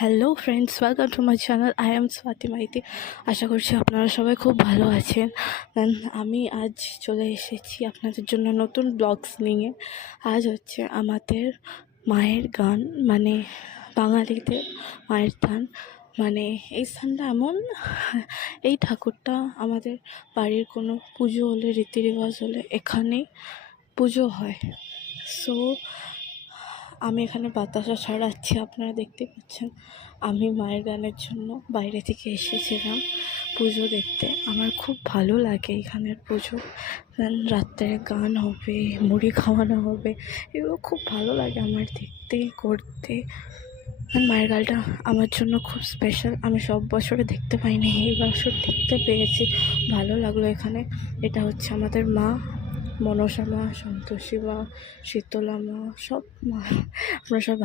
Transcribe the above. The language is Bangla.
Hello friends, welcome to my channel. I am Swati Maiti. আশা করছি আপনারা সবাই খুব ভালো আছেন। আমি আজ চলে এসেছি আপনাদের জন্য নতুন ব্লগস নিয়ে। আজ হচ্ছে আমাদের মায়ের গান, মানে বাঙালিদের মায়ের গান। মানে এই স্থানটা এমন, এই ঠাকুরটা আমাদের বাড়ির কোনো পুজো হলে, রীতি রেওয়াজ হলে এখানেই পুজো হয়। সো আমি এখানে বাতাসা ছড়াচ্ছি, আপনারা দেখতে পাচ্ছেন। আমি মায়ের গানের জন্য বাইরে থেকে এসেছিলাম পুজো দেখতে। আমার খুব ভালো লাগে এখানের পুজো। রাত্রে গান হবে, মুড়ি খাওয়ানো হবে, এগুলো খুব ভালো লাগে আমার দেখতে করতে। মায়ের গানটা আমার জন্য খুব স্পেশাল। আমি সব বছরে দেখতে পাইনি, এই বছর দেখতে পেয়েছি, ভালো লাগলো এখানে। এটা হচ্ছে আমাদের মা, মনসা মা, সন্তোষী মা, শীতলা মা, সব মা। আমরা সব